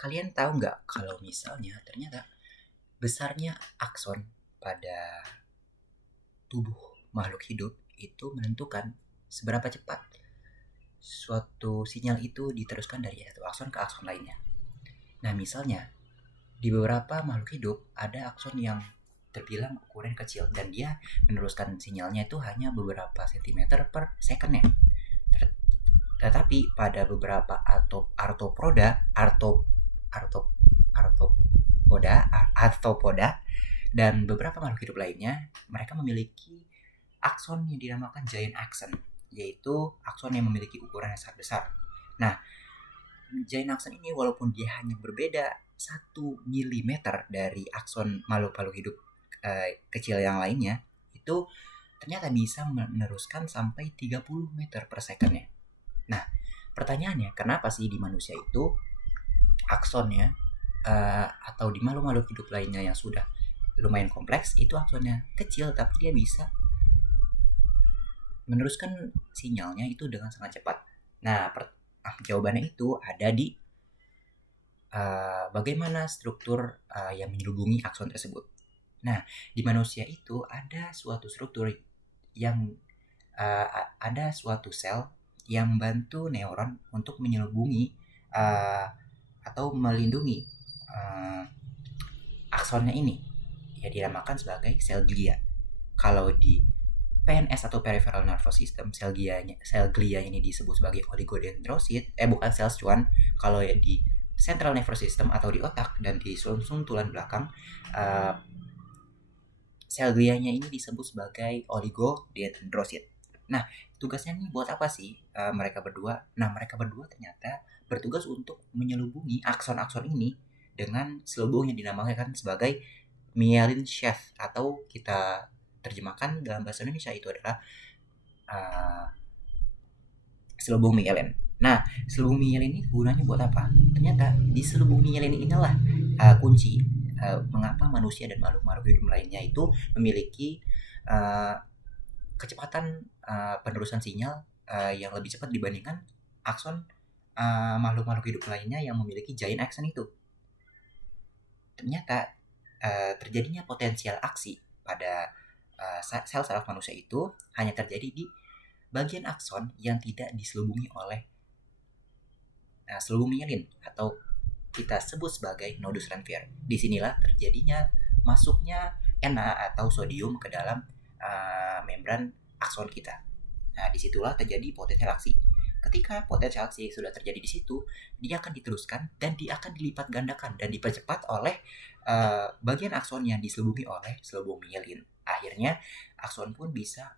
Kalian tahu nggak kalau misalnya ternyata besarnya akson pada tubuh makhluk hidup itu menentukan seberapa cepat suatu sinyal itu diteruskan dari satu akson ke akson lainnya. Nah, misalnya di beberapa makhluk hidup ada akson yang terbilang ukuran kecil dan dia meneruskan sinyalnya itu hanya beberapa sentimeter per secondnya. Tetapi pada beberapa arthropoda dan beberapa makhluk hidup lainnya, mereka memiliki akson yang dinamakan giant axon, yaitu akson yang memiliki ukuran yang sangat besar. Nah, giant axon ini walaupun dia hanya berbeda 1 mm dari akson makhluk-makhluk hidup kecil yang lainnya, itu ternyata bisa meneruskan sampai 30 meter per secondnya. Nah, pertanyaannya, kenapa sih di manusia itu aksonnya atau di makhluk-makhluk hidup lainnya yang sudah lumayan kompleks itu aksonnya kecil tapi dia bisa meneruskan sinyalnya itu dengan sangat cepat. Nah, jawabannya itu ada di bagaimana struktur yang menyelubungi akson tersebut. Nah, di manusia itu ada suatu struktur yang ada suatu sel yang membantu neuron untuk menyelubungi atau melindungi aksonnya ini. Ya dinamakan sebagai sel glia. Kalau di PNS atau peripheral nervous system, sel glia ini disebut sebagai oligodendrosit, bukan sel cuan. Kalau di central nervous system atau di otak dan di sumsum tulang belakang, sel glianya ini disebut sebagai oligodendrosit. Nah, tugasnya nih buat apa sih mereka berdua? Nah, mereka berdua ternyata bertugas untuk menyelubungi akson-akson ini dengan selubung yang dinamakan sebagai myelin sheath, atau kita terjemahkan dalam bahasa Indonesia itu adalah selubung myelin. Nah, selubung myelin ini gunanya buat apa? Ternyata di selubung myelin inilah kunci mengapa manusia dan makhluk-makhluk hidup lainnya itu memiliki kecepatan penerusan sinyal yang lebih cepat dibandingkan akson makhluk-makhluk hidup lainnya yang memiliki giant axon itu. Ternyata terjadinya potensial aksi pada sel saraf manusia itu hanya terjadi di bagian akson yang tidak diselubungi oleh selubung myelin atau kita sebut sebagai nodus Ranvier. Disinilah terjadinya masuknya Na atau sodium ke dalam membran akson kita. Nah, disitulah terjadi potensial aksi. Ketika potensial aksi sudah terjadi di situ, dia akan diteruskan dan dia akan dilipat gandakan dan dipercepat oleh bagian akson yang diselubungi oleh selubung myelin. Akhirnya akson pun bisa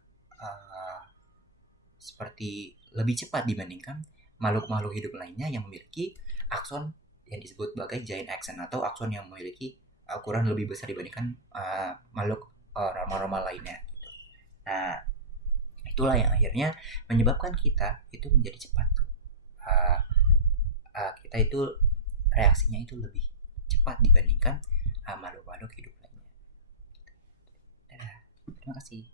seperti lebih cepat dibandingkan makhluk-makhluk hidup lainnya yang memiliki akson yang disebut sebagai giant axon atau akson yang memiliki ukuran lebih besar dibandingkan makhluk normal-normal lainnya. Nah, itulah yang akhirnya menyebabkan kita itu menjadi cepat tuh. Kita itu reaksinya itu lebih cepat dibandingkan makhluk-makhluk hidup lainnya. Terima kasih.